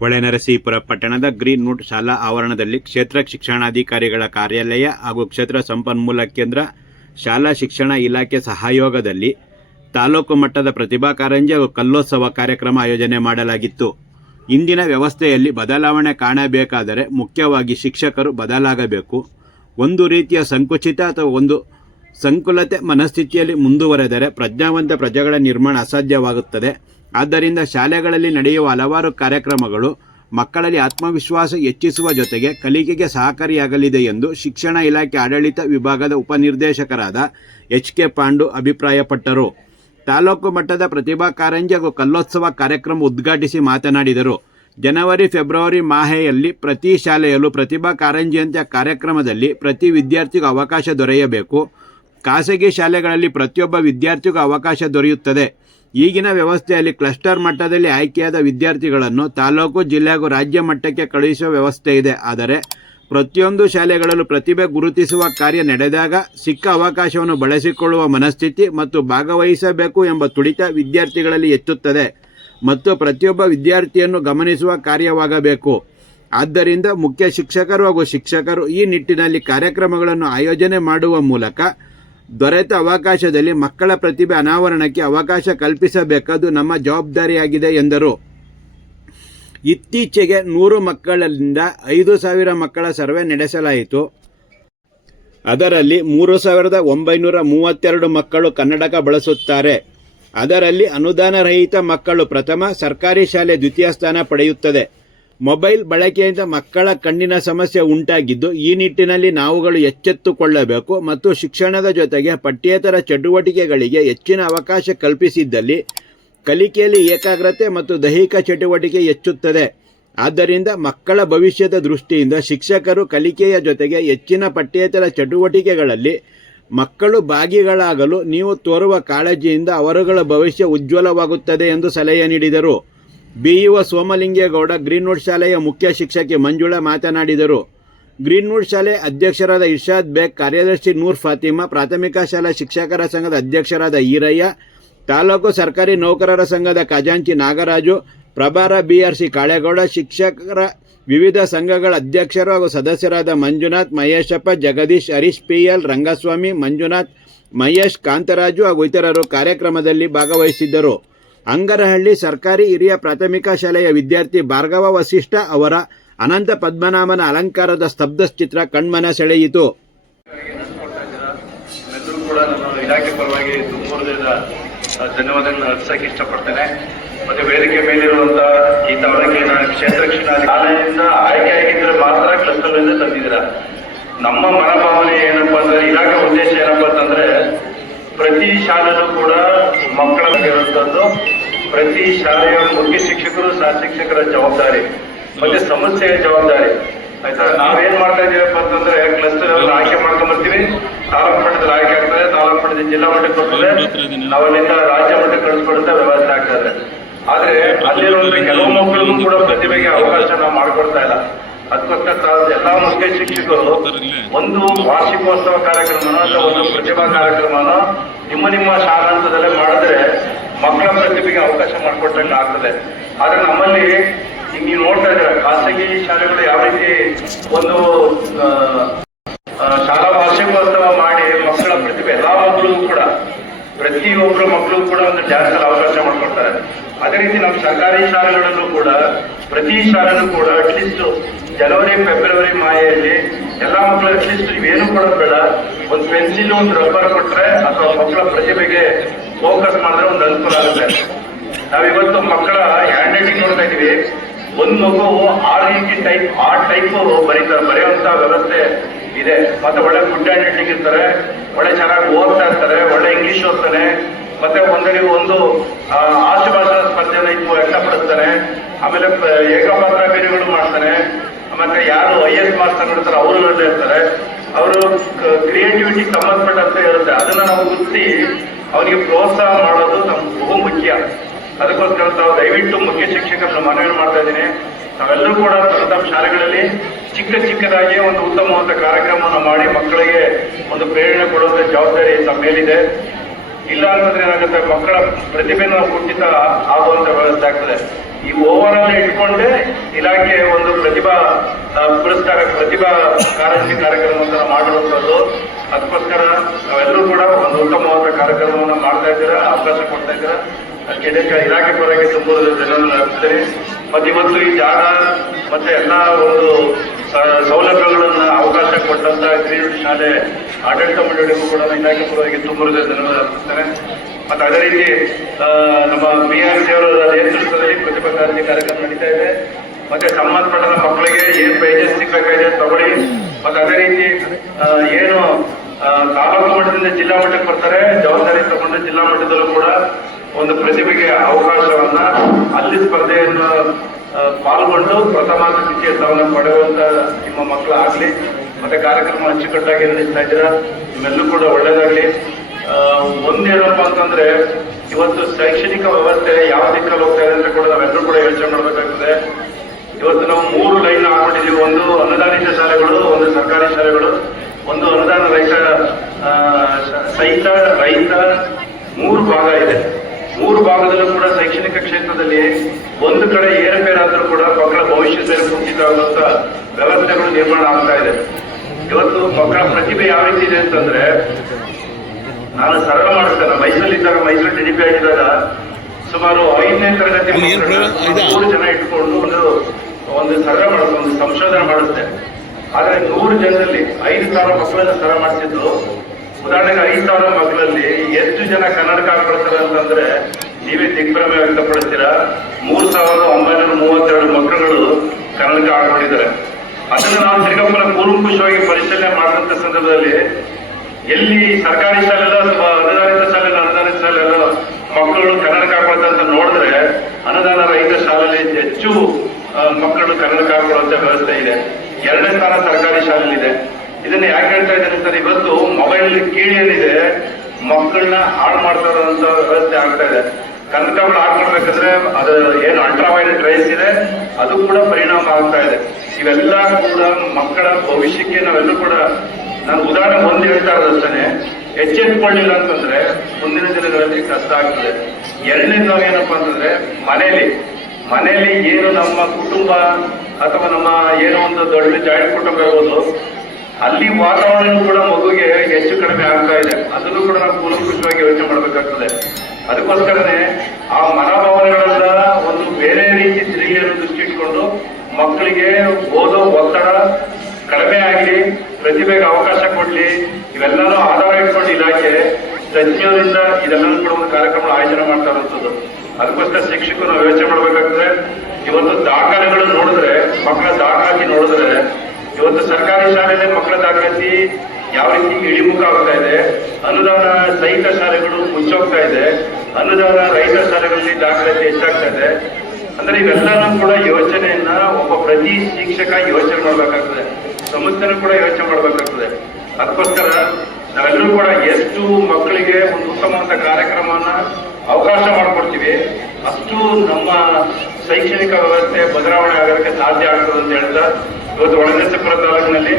ಹೊಳೆನರಸೀಪುರ ಪಟ್ಟಣದ green root ಶಾಲಾ ಆವರಣದಲ್ಲಿ ಕ್ಷೇತ್ರ ಶಿಕ್ಷಣಾಧಿಕಾರಿಗಳ ಕಾರ್ಯಾಲಯ ಹಾಗೂ ಕ್ಷೇತ್ರ ಸಂಪನ್ಮೂಲ ಕೇಂದ್ರ ಶಾಲಾ ಶಿಕ್ಷಣ ಇಲಾಖೆ ಸಹಯೋಗದಲ್ಲಿ ತಾಲೂಕು ಮಟ್ಟದ ಪ್ರತಿಭಾ ಕಾರಂಜಿ ಹಾಗೂ ಕಲ್ಲೋತ್ಸವ ಕಾರ್ಯಕ್ರಮ ಆಯೋಜನೆ ಮಾಡಲಾಗಿತ್ತು. ಇಂದಿನ ವ್ಯವಸ್ಥೆಯಲ್ಲಿ ಬದಲಾವಣೆ ಕಾಣಬೇಕಾದರೆ ಮುಖ್ಯವಾಗಿ ಶಿಕ್ಷಕರು ಬದಲಾಗಬೇಕು. ಒಂದು ರೀತಿಯ ಸಂಕುಚಿತ ಅಥವಾ ಒಂದು ಸಂಕುಲತೆ ಮನಸ್ಥಿತಿಯಲ್ಲಿ ಮುಂದುವರೆದರೆ ಪ್ರಜ್ಞಾವಂತ ಪ್ರಜೆಗಳ ನಿರ್ಮಾಣ ಅಸಾಧ್ಯವಾಗುತ್ತದೆ. ಆದ್ದರಿಂದ ಶಾಲೆಗಳಲ್ಲಿ ನಡೆಯುವ ಹಲವಾರು ಕಾರ್ಯಕ್ರಮಗಳು ಮಕ್ಕಳಲ್ಲಿ ಆತ್ಮವಿಶ್ವಾಸ ಹೆಚ್ಚಿಸುವ ಜೊತೆಗೆ ಕಲಿಕೆಗೆ ಸಹಕಾರಿಯಾಗಲಿದೆ ಎಂದು ಶಿಕ್ಷಣ ಇಲಾಖೆ ಆಡಳಿತ ವಿಭಾಗದ ಉಪನಿರ್ದೇಶಕರಾದ ಎಚ್ ಕೆ ಪಾಂಡು ಅಭಿಪ್ರಾಯಪಟ್ಟರು. ತಾಲೂಕು ಮಟ್ಟದ ಪ್ರತಿಭಾ ಕಾರಂಜಿ ಹಾಗೂ ಕಲ್ಲೋತ್ಸವ ಕಾರ್ಯಕ್ರಮ ಉದ್ಘಾಟಿಸಿ ಮಾತನಾಡಿದರು. ಜನವರಿ, ಫೆಬ್ರವರಿ ಮಾಹೆಯಲ್ಲಿ ಪ್ರತಿ ಶಾಲೆಯಲ್ಲೂ ಪ್ರತಿಭಾ ಕಾರಂಜಿಯಂತಹ ಕಾರ್ಯಕ್ರಮದಲ್ಲಿ ಪ್ರತಿ ವಿದ್ಯಾರ್ಥಿಗೂ ಅವಕಾಶ ದೊರೆಯಬೇಕು. ಖಾಸಗಿ ಶಾಲೆಗಳಲ್ಲಿ ಪ್ರತಿಯೊಬ್ಬ ವಿದ್ಯಾರ್ಥಿಗೂ ಅವಕಾಶ ದೊರೆಯುತ್ತದೆ. ಈಗಿನ ವ್ಯವಸ್ಥೆಯಲ್ಲಿ ಕ್ಲಸ್ಟರ್ ಮಟ್ಟದಲ್ಲಿ ಆಯ್ಕೆಯಾದ ವಿದ್ಯಾರ್ಥಿಗಳನ್ನು ತಾಲೂಕು, ಜಿಲ್ಲೆ ಹಾಗೂ ರಾಜ್ಯ ಮಟ್ಟಕ್ಕೆ ಕಳುಹಿಸುವ ವ್ಯವಸ್ಥೆ ಇದೆ. ಆದರೆ ಪ್ರತಿಯೊಂದು ಶಾಲೆಗಳಲ್ಲೂ ಪ್ರತಿಭೆ ಗುರುತಿಸುವ ಕಾರ್ಯ ನಡೆದಾಗ ಸಿಕ್ಕ ಅವಕಾಶವನ್ನು ಬಳಸಿಕೊಳ್ಳುವ ಮನಸ್ಥಿತಿ ಮತ್ತು ಭಾಗವಹಿಸಬೇಕು ಎಂಬ ತುಡಿತ ವಿದ್ಯಾರ್ಥಿಗಳಲ್ಲಿ ಎತ್ತುತ್ತದೆ ಮತ್ತು ಪ್ರತಿಯೊಬ್ಬ ವಿದ್ಯಾರ್ಥಿಯನ್ನು ಗಮನಿಸುವ ಕಾರ್ಯವಾಗಬೇಕು. ಆದ್ದರಿಂದ ಮುಖ್ಯ ಶಿಕ್ಷಕರು ಹಾಗೂ ಶಿಕ್ಷಕರು ಈ ನಿಟ್ಟಿನಲ್ಲಿ ಕಾರ್ಯಕ್ರಮಗಳನ್ನು ಆಯೋಜನೆ ಮಾಡುವ ಮೂಲಕ ದೊರೆತ ಅವಕಾಶದಲ್ಲಿ ಮಕ್ಕಳ ಪ್ರತಿಭೆ ಅನಾವರಣಕ್ಕೆ ಅವಕಾಶ ಕಲ್ಪಿಸಬೇಕಾದ್ದು ನಮ್ಮ ಜವಾಬ್ದಾರಿಯಾಗಿದೆ ಎಂದರು. ಇತ್ತೀಚೆಗೆ ನೂರು ಮಕ್ಕಳಿಂದ ಐದು ಸಾವಿರ ಮಕ್ಕಳ ಸರ್ವೆ ನಡೆಸಲಾಯಿತು. ಅದರಲ್ಲಿ ಮೂರು ಸಾವಿರದ ಒಂಬೈನೂರ ಮೂವತ್ತೆರಡು ಮಕ್ಕಳು ಕನ್ನಡಕ ಬಳಸುತ್ತಾರೆ. ಅದರಲ್ಲಿ ಅನುದಾನರಹಿತ ಮಕ್ಕಳು ಪ್ರಥಮ ಸರ್ಕಾರಿ ಶಾಲೆ ದ್ವಿತೀಯ ಸ್ಥಾನ ಪಡೆಯುತ್ತದೆ. ಮೊಬೈಲ್ ಬಳಕೆಯಿಂದ ಮಕ್ಕಳ ಕಣ್ಣಿನ ಸಮಸ್ಯೆ ಉಂಟಾಗಿದ್ದು, ಈ ನಿಟ್ಟಿನಲ್ಲಿ ನಾವುಗಳು ಎಚ್ಚೆತ್ತುಕೊಳ್ಳಬೇಕು ಮತ್ತು ಶಿಕ್ಷಣದ ಜೊತೆಗೆ ಪಠ್ಯೇತರ ಚಟುವಟಿಕೆಗಳಿಗೆ ಹೆಚ್ಚಿನ ಅವಕಾಶ ಕಲ್ಪಿಸಿದ್ದಲ್ಲಿ ಕಲಿಕೆಯಲ್ಲಿ ಏಕಾಗ್ರತೆ ಮತ್ತು ದೈಹಿಕ ಚಟುವಟಿಕೆ ಹೆಚ್ಚುತ್ತದೆ. ಆದ್ದರಿಂದ ಮಕ್ಕಳ ಭವಿಷ್ಯದ ದೃಷ್ಟಿಯಿಂದ ಶಿಕ್ಷಕರು ಕಲಿಕೆಯ ಜೊತೆಗೆ ಹೆಚ್ಚಿನ ಪಠ್ಯೇತರ ಚಟುವಟಿಕೆಗಳಲ್ಲಿ ಮಕ್ಕಳು ಭಾಗಿಗಳಾಗಲು ನೀವು ತೋರುವ ಕಾಳಜಿಯಿಂದ ಅವರುಗಳ ಭವಿಷ್ಯ ಉಜ್ವಲವಾಗುತ್ತದೆ ಎಂದು ಸಲಹೆ ನೀಡಿದರು. ಬಿಇಒ ಸೋಮಲಿಂಗೇಗೌಡ ಗ್ರೀನ್ವುಡ್ ಶಾಲೆಯ ಮುಖ್ಯ ಶಿಕ್ಷಕಿ ಮಂಜುಳಾ ಮಾತನಾಡಿದರು. ಗ್ರೀನ್ವುಡ್ ಶಾಲೆ ಅಧ್ಯಕ್ಷರಾದ ಇರ್ಷಾದ್ ಬೇಗ್, ಕಾರ್ಯದರ್ಶಿ ನೂರ್ ಫಾತಿಮಾ, ಪ್ರಾಥಮಿಕ ಶಾಲಾ ಶಿಕ್ಷಕರ ಸಂಘದ ಅಧ್ಯಕ್ಷರಾದ ಈರಯ್ಯ, ತಾಲೂಕು ಸರ್ಕಾರಿ ನೌಕರರ ಸಂಘದ ಖಜಾಂಚಿ ನಾಗರಾಜು, ಪ್ರಭಾರ ಬಿಆರ್ಸಿ ಕಾಳೇಗೌಡ, ಶಿಕ್ಷಕರ ವಿವಿಧ ಸಂಘಗಳ ಅಧ್ಯಕ್ಷರು ಹಾಗೂ ಸದಸ್ಯರಾದ ಮಂಜುನಾಥ್, ಮಹೇಶಪ್ಪ, ಜಗದೀಶ್, ಹರೀಶ್, ಪಿಎಲ್ ರಂಗಸ್ವಾಮಿ, ಮಂಜುನಾಥ್, ಮಹೇಶ್, ಕಾಂತರಾಜು ಹಾಗೂ ಇತರರು ಕಾರ್ಯಕ್ರಮದಲ್ಲಿ ಭಾಗವಹಿಸಿದ್ದರು. ಅಂಗರಹಳ್ಳಿ ಸರ್ಕಾರಿ ಹಿರಿಯ ಪ್ರಾಥಮಿಕ ಶಾಲೆಯ ವಿದ್ಯಾರ್ಥಿ ಭಾರ್ಗವ ವಸಿಷ್ಠ ಅವರ ಅನಂತ ಪದ್ಮನಾಭನ ಅಲಂಕಾರದ ಸ್ತಬ್ಧ ಚಿತ್ರ ಕಣ್ಮನ ಸೆಳೆಯಿತು. ನಮ್ಮ ಮನೋಭಾವನೆ ಏನಪ್ಪಾ ಅಂದ್ರೆ, ಇಲಾಖೆ ಉದ್ದೇಶ ಏನಪ್ಪಾ ಅಂತಂದ್ರೆ ಪ್ರತಿ ಶಾಲೆಯೂ ಕೂಡ ಮಕ್ಕಳಾಗಿರುವಂತದ್ದು, ಪ್ರತಿ ಶಾಲೆಯ ಮುಖ್ಯ ಶಿಕ್ಷಕರು ಸಹ ಶಿಕ್ಷಕರ ಜವಾಬ್ದಾರಿ, ಮತ್ತೆ ಸಮಸ್ಯೆಯ ಜವಾಬ್ದಾರಿ. ಆಯ್ತಾ? ನಾವೇನ್ ಮಾಡ್ತಾ ಇದೀವಪ್ಪ ಅಂತಂದ್ರೆ ಕ್ಲಸ್ಟರ್ ಆಯ್ಕೆ ಮಾಡ್ಕೊಂಡ್ ಬರ್ತೀವಿ ತಾಲೂಕು ಮಟ್ಟದಲ್ಲಿ ಆಯ್ಕೆ ಆಗ್ತದೆ, ತಾಲೂಕು ಮಟ್ಟದ ಜಿಲ್ಲಾ ಮಟ್ಟಕ್ಕೆ ಬರ್ತದೆ ನಾವಲ್ಲಿಂದ ರಾಜ್ಯ ಮಟ್ಟಕ್ಕೆ ಕಳಿಸ್ಕೊಡುತ್ತೆ ವ್ಯವಸ್ಥೆ ಆಗ್ತದೆ ಆದ್ರೆ ಅಲ್ಲಿರುವಂತ ಕೆಲವು ಮಕ್ಕಳಿಗೂ ಕೂಡ ಪ್ರತಿಭೆಗೆ ಅವಕಾಶ ನಾವು ಮಾಡ್ಕೊಡ್ತಾ ಇಲ್ಲ. ಅದಕ್ಕೋಸ್ಕರ ಎಲ್ಲಾ ಮುಖ್ಯ ಶಿಕ್ಷಕರು ಒಂದು ವಾರ್ಷಿಕೋತ್ಸವ ಕಾರ್ಯಕ್ರಮನ, ಅಥವಾ ಒಂದು ಪ್ರತಿಭಾ ಕಾರ್ಯಕ್ರಮನ ನಿಮ್ಮ ನಿಮ್ಮ ಶಾಲಾ ಮಾಡಿದ್ರೆ ಮಕ್ಕಳ ಪ್ರತಿಭೆಗೆ ಅವಕಾಶ ಮಾಡಿಕೊಟ್ಟಂಗೆ ಆಗ್ತದೆ. ಆದ್ರೆ ನಮ್ಮಲ್ಲಿ ನೀವು ನೋಡ್ತಾ ಇದ್ದೀರಾ, ಖಾಸಗಿ ಶಾಲೆಗಳು ಯಾವ ರೀತಿ ಒಂದು ಶಾಲಾ ವಾರ್ಷಿಕೋತ್ಸವ ಮಾಡಿ ಮಕ್ಕಳ ಪ್ರತಿಭೆ ಎಲ್ಲಾ ಮಕ್ಕಳಿಗೂ ಕೂಡ ಪ್ರತಿಯೊಬ್ಬರು ಮಕ್ಕಳು ಕೂಡ ಒಂದು ಜಾಸ್ತಿ ಅವಕಾಶ ಮಾಡ್ಕೊಡ್ತಾರೆ. ಅದೇ ರೀತಿ ನಮ್ಮ ಸರ್ಕಾರಿ ಶಾಲೆಗಳಲ್ಲೂ ಕೂಡ, ಪ್ರತಿ ಶಾಲೆನೂ ಕೂಡ ಅಟ್ಲೀಸ್ಟ್ ಜನವರಿ ಫೆಬ್ರವರಿ ಮಾಹೆಯಲ್ಲಿ ಎಲ್ಲಾ ಮಕ್ಕಳು ಅಟ್ಲೀಸ್ಟ್ ನೀವೇನು ಕೊಡೋದು ಬೇಡ. ಒಂದು ಪೆನ್ಸಿಲ್ ಒಂದು ರಬ್ಬರ್ ಕೊಟ್ರೆ ಅಥವಾ ಮಕ್ಕಳ ಪ್ರತಿಭೆಗೆ ಫೋಕಸ್ ಮಾಡಿದ್ರೆ ಒಂದು ಅನುಕೂಲ ಆಗುತ್ತೆ. ನಾವಿವತ್ತು ಮಕ್ಕಳ ಹ್ಯಾಂಡ್ ರೈಟಿಂಗ್ ನೋಡ್ತಾ ಇದೀವಿ ಒಂದ್ ಮಗು ಆ ರೀತಿ ಟೈಪ್ ಆ ಟೈಪ್ ಬರೀತಾರೆ ಬರೆಯುವಂತ ವ್ಯವಸ್ಥೆ ಇದೆ. ಮತ್ತೆ ಒಳ್ಳೆ ಗುಡ್ ಹ್ಯಾಂಡ್ ರೈಟಿಂಗ್ ಇರ್ತಾರೆ ಒಳ್ಳೆ ಚೆನ್ನಾಗಿ ಓದ್ತಾ ಇರ್ತಾರೆ ಒಳ್ಳೆ ಇಂಗ್ಲಿಷ್ ಓದ್ತಾನೆ ಮತ್ತೆ ಒಂದು ಆ, ಆಶುಭಾಷಣ ಸ್ಪರ್ಧೆನ ಇತ್ತು ವ್ಯಕ್ತಪಡಿಸ್ತಾನೆ. ಆಮೇಲೆ ಏಕಪಾತ್ರ ಬೇರೆಗಳು ಮಾಡ್ತಾನೆ. ಮತ್ತೆ ಯಾರು ಐ ಎಸ್ ಮಾರ್ಕ್ಸ್ ನೋಡ್ತಾರೆ, ಅವರು ಇರ್ತಾರೆ. ಅವರು ಕ್ರಿಯೇಟಿವಿಟಿ ಸಂಬಂಧಪಟ್ಟಂತೆ ಇರುತ್ತೆ ಅದನ್ನ ನಾವು ಗುರುತಿ ಅವನಿಗೆ ಪ್ರೋತ್ಸಾಹ ಮಾಡೋದು ನಮ್ಗೆ ಬಹು ಮುಖ್ಯ. ಅದಕ್ಕೋಸ್ಕರ ತಾವು ದಯವಿಟ್ಟು ಮುಖ್ಯ ಶಿಕ್ಷಕರನ್ನು ಮನವಿ ಮಾಡ್ತಾ ಇದ್ದೀನಿ. ನಾವೆಲ್ಲರೂ ಕೂಡ ತಮ್ಮ ಶಾಲೆಗಳಲ್ಲಿ ಚಿಕ್ಕ ಚಿಕ್ಕದಾಗಿ ಒಂದು ಉತ್ತಮವಾದ ಕಾರ್ಯಕ್ರಮವನ್ನು ಮಾಡಿ ಮಕ್ಕಳಿಗೆ ಒಂದು ಪ್ರೇರಣೆ ಕೊಡುವಂತ ಜವಾಬ್ದಾರಿ ತಮ್ಮ ಮೇಲಿದೆ. ಇಲ್ಲ ಅಂತಂದ್ರೆ ಏನಾಗುತ್ತೆ? ಮಕ್ಕಳ ಪ್ರತಿಭೆನ ಕುಂಠಿತ ಆಗುವಂತ ವ್ಯವಸ್ಥೆ ಆಗ್ತದೆ ಈ ಓವರ್ ಆಲ್ ಇಟ್ಕೊಂಡೆ ಇಲಾಖೆ ಒಂದು ಪ್ರತಿಭಾ ಪುರಸ್ಕಾರ, ಪ್ರತಿಭಾ ಕಾರಂಜಿ ಕಾರ್ಯಕ್ರಮವನ್ನು ಮಾಡಿರುವಂತದ್ದು ಅದಕ್ಕೋಸ್ಕರ ನಾವೆಲ್ಲರೂ ಕೂಡ ಒಂದು ಉತ್ತಮವಾದ ಕಾರ್ಯಕ್ರಮವನ್ನು ಮಾಡ್ತಾ ಇದ್ದೀರಾ, ಅವಕಾಶ ಕೊಡ್ತಾ ಇದ್ದೀರಾ. ಇಲಾಖೆ ಪರವಾಗಿ ತುಂಬ ಧನ್ಯವಾದ ಅರ್ಪಿಸ್ತೇನೆ ಮತ್ತೆ ಇವತ್ತು ಈ ಜಾಗ ಮತ್ತೆ ಎಲ್ಲ ಒಂದು ಸೌಲಭ್ಯಗಳನ್ನು ಅವಕಾಶ ಕೊಟ್ಟಂತ ಗ್ರೀನ್ ಶಾಲೆ ಆಡಳಿತ ಮಂಡಳಿಗೂ ಕೂಡ ಇಲಾಖೆ ಪರವಾಗಿ ತುಂಬ ಧನ್ಯವಾದ ಅರ್ಪಿಸ್ತೇನೆ ಮತ್ತೆ ಅದೇ ರೀತಿ ನಮ್ಮ ಬಿ ಆರ್ ಸಿ ಅವರ ನೇತೃತ್ವದಲ್ಲಿ ಪ್ರತಿಭಾ ಕಾರ್ಯಕ್ರಮ ನಡೀತಾ ಇದೆ. ಮತ್ತೆ ಸಂಬಂಧಪಟ್ಟ ಮಕ್ಕಳಿಗೆ ಏನ್ ಪೇಜಸ್ ಸಿಗ್ಬೇಕಾಗಿದೆ ತಗೊಳ್ಳಿ. ಮತ್ತೆ ಅದೇ ರೀತಿ ಏನು ತಾಲೂಕು ಮಟ್ಟದಿಂದ ಜಿಲ್ಲಾ ಮಟ್ಟಕ್ಕೆ ಬರ್ತಾರೆ. ಜವಾಬ್ದಾರಿ ತಗೊಂಡು ಜಿಲ್ಲಾ ಮಟ್ಟದಲ್ಲೂ ಕೂಡ ಒಂದು ಪ್ರತಿಭೆಗೆ ಅವಕಾಶವನ್ನ, ಅಲ್ಲಿ ಸ್ಪರ್ಧೆಯನ್ನು ಪಾಲ್ಗೊಂಡು ಪ್ರಥಮ ದ್ವಿತೀಯ ಸ್ಥಾನ ಪಡೆಯುವಂತ ನಿಮ್ಮ ಮಕ್ಕಳು ಆಗ್ಲಿ ಮತ್ತೆ ಕಾರ್ಯಕ್ರಮ ಅಚ್ಚುಕಟ್ಟಾಗಿ ನಡೆಸ್ತಾ ಇದ್ದೀರಾ ನಿಮ್ಮೆಲ್ಲೂ ಕೂಡ ಒಳ್ಳೇದಾಗ್ಲಿ. ಒಂದೇನಪ್ಪ ಅಂತಂದ್ರೆ, ಇವತ್ತು ಶೈಕ್ಷಣಿಕ ವ್ಯವಸ್ಥೆ ಯಾವ ದಿಕ್ಕಲ್ಲಿ ಹೋಗ್ತಾ ಇದೆ ಅಂತ ಕೂಡ ನಾವೆಲ್ಲರೂ ಕೂಡ ಯೋಚನೆ ಮಾಡಬೇಕಾಗ್ತದೆ. ಇವತ್ತು ನಾವು ಮೂರು ಲೈನ್ ಹಾಕೊಂಡಿದ್ದೀವಿ ಒಂದು ಅನುದಾನಿತ ಶಾಲೆಗಳು, ಒಂದು ಸರ್ಕಾರಿ ಶಾಲೆಗಳು ಒಂದು ಅನುದಾನ ರಹಿತ ಸಹಿತ ರೈತ ಮೂರು ಭಾಗ ಇದೆ. ಮೂರು ಭಾಗದಲ್ಲೂ ಕೂಡ ಶೈಕ್ಷಣಿಕ ಕ್ಷೇತ್ರದಲ್ಲಿ ಒಂದು ಕಡೆ ಏರುಪೇರಾದ್ರೂ ಕೂಡ ಮಕ್ಕಳ ಭವಿಷ್ಯದಲ್ಲಿ ಕುಂಠಿತ ಆಗುವಂತ ವ್ಯವಸ್ಥೆಗಳು ನಿರ್ಮಾಣ ಆಗ್ತಾ ಇದೆ. ಇವತ್ತು ಮಕ್ಕಳ ಪ್ರತಿಭೆ ಯಾವ ರೀತಿ ಇದೆ ಅಂತಂದ್ರೆ ನಾನು ಸರಳ ಮಾಡಿಸ್ತೇನೆ ಮೈಸೂರಿದ್ದಾಗ ಮೈಸೂರು ಡಿ ಪಿ ಆಗಿದ್ದಾಗ ಸುಮಾರು ಐದನೇ ತರಗತಿ? ನೂರು ಜನ ಇಟ್ಕೊಂಡು ಒಂದು ಒಂದು ಸರ್ವೆ ಮಾಡುತ್ತೆ ಒಂದು ಸಂಶೋಧನೆ ಮಾಡಿಸ್ತೆ ಆದ್ರೆ ನೂರು ಜನರಲ್ಲಿ ಐದು ಸಾವಿರ ಮಕ್ಕಳನ್ನು ತರ ಮಾಡ್ತಿದ್ರು. ಉದಾಹರಣೆಗೆ ಐದು ಸಾವಿರ ಮಕ್ಕಳಲ್ಲಿ ಎಷ್ಟು ಜನ ಕನ್ನಡಕ ಹಾಕೊಳ್ತಾರೆ ಅಂತಂದ್ರೆ ನೀವೇ ದಿಗ್ಭ್ರಮೆ ವ್ಯಕ್ತಪಡಿಸ್ತೀರಾ? ಮೂರು ಸಾವಿರದ ಒಂಬೈನೂರ ಮೂವತ್ತೆರಡು ಮಕ್ಕಳುಗಳು ಕನ್ನಡಕ ಹಾಕೊಂಡಿದ್ದಾರೆ ಅದನ್ನು ನಾವು ತಿರುಗಪ್ಪನ ಕೂಲಂಕುಷವಾಗಿ ಪರಿಶೀಲನೆ ಮಾಡಿದಂತ ಸಂದರ್ಭದಲ್ಲಿ ಎಲ್ಲಿ ಸರ್ಕಾರಿ ಶಾಲೆಲ್ಲ ಅಥವಾ ಅನುದಾನಿತ ಶಾಲೆ ಅನುದಾನಿತ ಶಾಲೆಲ್ಲ ಮಕ್ಕಳು ಕನ್ನಡಕ ಅಂತ ನೋಡಿದ್ರೆ ಅನುದಾನ ರಹಿತ ಶಾಲೆಯಲ್ಲಿ ಹೆಚ್ಚು ಮಕ್ಕಳು ಕನ್ನಡಕ ಹಾಕೊಳ್ಳುವಂತ ವ್ಯವಸ್ಥೆ ಇದೆ. ಎರಡನೇ ಸ್ಥಾನ ಸರ್ಕಾರಿ ಶಾಲೆಯಲ್ಲಿದೆ ಇದನ್ನ ಯಾಕೆ ಹೇಳ್ತಾ ಇದ್ದೇನೆ ಸರ್, ಇವತ್ತು ಮೊಬೈಲ್ ಕೀಳಿ ಏನಿದೆ ಮಕ್ಕಳನ್ನ ಹಾಳು ಮಾಡ್ತಾ ಇರೋಂತ ವ್ಯವಸ್ಥೆ ಆಗ್ತಾ ಇದೆ. ಕನ್ನಡಕಗಳು ಹಾಕೊಳ್ಬೇಕಾದ್ರೆ ಅದು ಏನು ಅಲ್ಟ್ರಾವೈಲೆಟ್ ರೈಸ್ ಇದೆ, ಅದು ಕೂಡ ಪರಿಣಾಮ ಆಗ್ತಾ ಇದೆ. ಇವೆಲ್ಲ ಕೂಡ ಮಕ್ಕಳ ಭವಿಷ್ಯಕ್ಕೆ ನಾವೆಲ್ಲರೂ ಕೂಡ, ನಾನು ಉದಾಹರಣೆ ಒಂದು ಹೇಳ್ತಾ ಇರೋದಷ್ಟೇ ಎಚ್ಚೆತ್ಕೊಳ್ಳಿಲ್ಲ ಅಂತಂದ್ರೆ ಮುಂದಿನ ದಿನಗಳಲ್ಲಿ ಕಷ್ಟ ಆಗ್ತದೆ. ಎರಡನೇದು ಏನಪ್ಪಾ ಅಂತಂದ್ರೆ ಮನೆಯಲ್ಲಿ ಮನೆಯಲ್ಲಿ ಏನು ನಮ್ಮ ಕುಟುಂಬ ಅಥವಾ ನಮ್ಮ ಏನೋ ಒಂದು ದೊಡ್ಡ ಜಾಯಿಂಟ್ ಕುಟುಂಬ ಇರ್ಬೋದು, ಅಲ್ಲಿ ವಾತಾವರಣ ಕೂಡ ಮಗುಗೆ ಹೆಚ್ಚು ಕಡಿಮೆ ಆಗ್ತಾ ಇದೆ. ಅದನ್ನು ಕೂಡ ನಾವು ಕೂಲಂಕುಷವಾಗಿ ಯೋಚನೆ ಮಾಡಬೇಕಾಗ್ತದೆ. ಅದಕ್ಕೋಸ್ಕರನೇ ಆ ಮನೋಭಾವನೆಗಳೆಲ್ಲ ಒಂದು ಬೇರೆ ರೀತಿ ತಿರುಗಿಯನ್ನು ದೃಷ್ಟಿಟ್ಕೊಂಡು ಮಕ್ಕಳಿಗೆ ಓದೋ ಒತ್ತಡ ಕಡಿಮೆ ಆಗಲಿ ಪ್ರತಿಭೆಗೆ ಅವಕಾಶ ಕೊಡ್ಲಿ ಇವೆಲ್ಲರೂ ಆಧಾರ ಇಟ್ಕೊಂಡು ಇಲಾಖೆ ತಜ್ಞರಿಂದ ಇದೆಲ್ಲ ಕೂಡ ಒಂದು ಕಾರ್ಯಕ್ರಮ ಆಯೋಜನೆ ಮಾಡ್ತಾ ಇರುವಂಥದ್ದು. ಅದಕ್ಕೋಸ್ಕರ ಶಿಕ್ಷಕರು ನಾವು ಯೋಚನೆ ಮಾಡ್ಬೇಕಾಗ್ತದೆ ಇವತ್ತು ದಾಖಲೆಗಳು ನೋಡಿದ್ರೆ, ಮಕ್ಕಳ ದಾಖಲಾತಿ ನೋಡಿದ್ರೆ, ಇವತ್ತು ಸರ್ಕಾರಿ ಶಾಲೆಯಲ್ಲಿ ಮಕ್ಕಳ ದಾಖಲಾತಿ ಯಾವ ರೀತಿ ಇಳಿಮುಖ ಆಗ್ತಾ ಇದೆ, ಅನುದಾನ ಸಹಿತ ಶಾಲೆಗಳು ಮುಚ್ಚೋಗ್ತಾ ಇದೆ, ಅನುದಾನ ರೈತ ಶಾಲೆಗಳಲ್ಲಿ ದಾಖಲಾತಿ ಹೆಚ್ಚಾಗ್ತಾ ಇದೆ. ಅಂದ್ರೆ ಇವೆಲ್ಲನೂ ಕೂಡ ಯೋಚನೆಯನ್ನ ಒಬ್ಬ ಪ್ರತಿ ಶಿಕ್ಷಕ ಯೋಚನೆ ಮಾಡಬೇಕಾಗ್ತದೆ. ಸಂಸ್ಥೆನೂ ಕೂಡ ಯೋಚನೆ ಮಾಡ್ಬೇಕಾಗ್ತದೆ. ಅದಕ್ಕೋಸ್ಕರ ನಾವೆಲ್ಲರೂ ಕೂಡ ಎಷ್ಟು ಮಕ್ಕಳಿಗೆ ಒಂದು ಉತ್ತಮವಾದ ಕಾರ್ಯಕ್ರಮವನ್ನ ಅವಕಾಶ ಮಾಡಿಕೊಡ್ತೀವಿ. ಅಷ್ಟು ನಮ್ಮ ಶೈಕ್ಷಣಿಕ ವ್ಯವಸ್ಥೆ ಬದಲಾವಣೆ ಆಗೋದಕ್ಕೆ ಸಾಧ್ಯ ಆಗ್ತದೆ ಅಂತ ಹೇಳ್ತಾ ಇವತ್ತು ಒಳನರಸೀಪುರ ತಾಲೂಕಿನಲ್ಲಿ